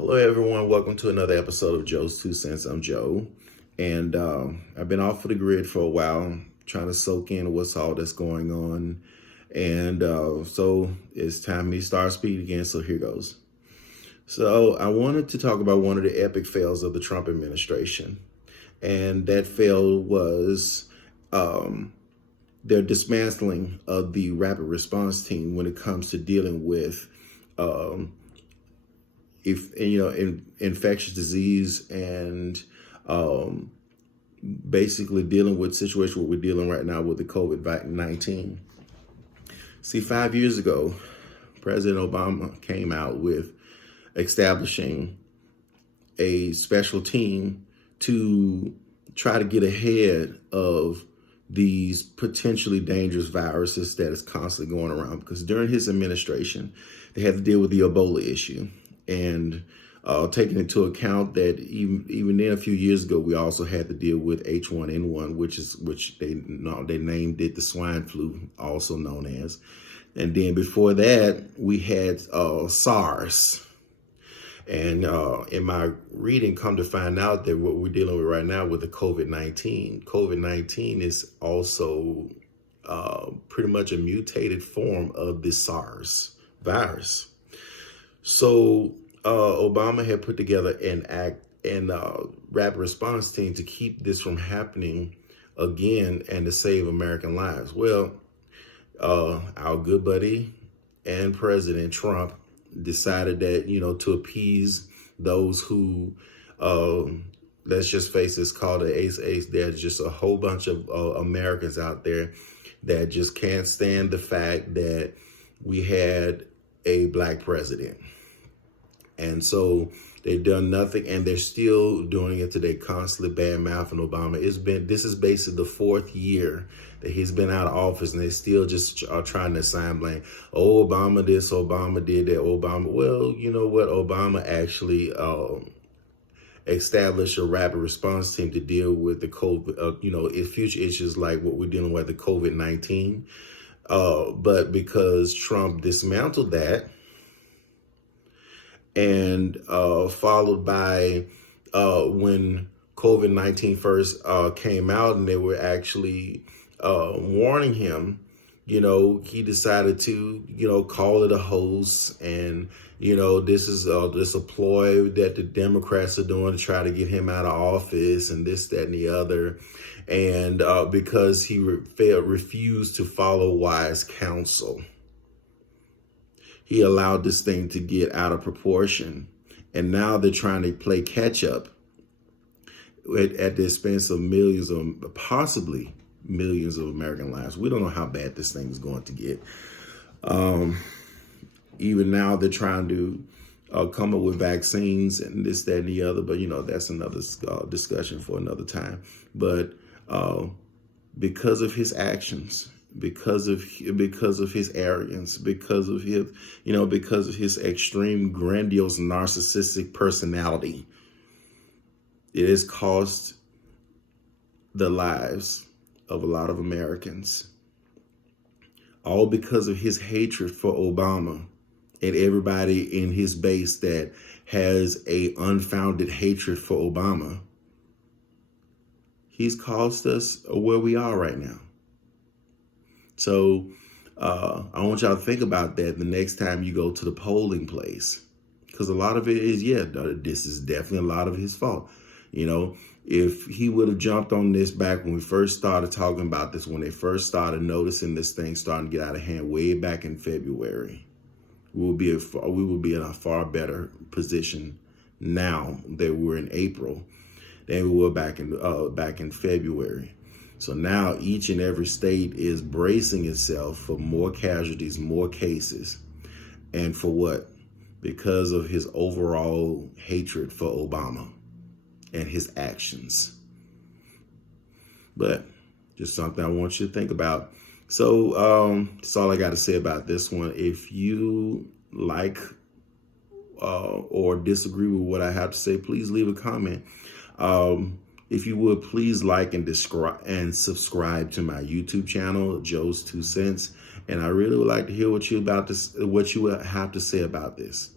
Hello, everyone. Welcome to another episode of Joe's Two Cents. I'm Joe, and I've been off of the grid for a while, trying to soak in what's all that's going on, and so it's time for me to start speaking again. So here goes. So I wanted to talk about one of the epic fails of the Trump administration, and that fail was their dismantling of the rapid response team when it comes to dealing with infectious disease and basically dealing with situations where we're dealing right now with the COVID-19. See, 5 years ago, President Obama came out with establishing a special team to try to get ahead of these potentially dangerous viruses that is constantly going around, because during his administration, they had to deal with the Ebola issue. And taking into account that even then a few years ago, we also had to deal with H1N1, which they named it the swine flu, also known as. And then before that, we had SARS. And in my reading, come to find out that what we're dealing with right now with the COVID-19. COVID-19 is also pretty much a mutated form of the SARS virus. So Obama had put together an rapid response team to keep this from happening again and to save American lives. Well, our good buddy and President Trump decided that, to appease those who, let's just face it, it's called the ace. There's just a whole bunch of Americans out there that just can't stand the fact that we had a black president. And so they've done nothing, and they're still doing it today, constantly bad-mouthing Obama. This is basically the fourth year that he's been out of office, and they still just are trying to assign blame. Oh, Obama this, Obama did that, Obama. Well, you know what? Obama actually established a rapid response team to deal with the COVID, future issues like what we're dealing with, the COVID-19. But because Trump dismantled that, and followed by when COVID-19 first came out and they were actually warning him, he decided to, call it a hoax. And, this is a ploy that the Democrats are doing to try to get him out of office and this, that, and the other. And because he refused to follow wise counsel, he allowed this thing to get out of proportion. And now they're trying to play catch up at the expense of millions of, possibly millions of American lives. We don't know how bad this thing is going to get. Even now they're trying to come up with vaccines and this, that, and the other. But, that's another discussion for another time. But because of his actions, because of his arrogance, because of his extreme, grandiose, narcissistic personality, it has cost the lives of a lot of Americans, all because of his hatred for Obama and everybody in his base that has a unfounded hatred for Obama. He's cost us where we are right now. So I want y'all to think about that the next time you go to the polling place, because a lot of it is, this is definitely a lot of his fault. If he would have jumped on this back when we first started talking about this, when they first started noticing this thing starting to get out of hand way back in February, we would be in a far better position now that we're in April than we were back in February. So now each and every state is bracing itself for more casualties, more cases. And for what? Because of his overall hatred for Obama and his actions. But just something I want you to think about. So that's all I got to say about this one. If you like or disagree with what I have to say, please leave a comment. If you would, please like and subscribe to my YouTube channel, Joe's Two Cents. And I really would like to hear what you have to say about this.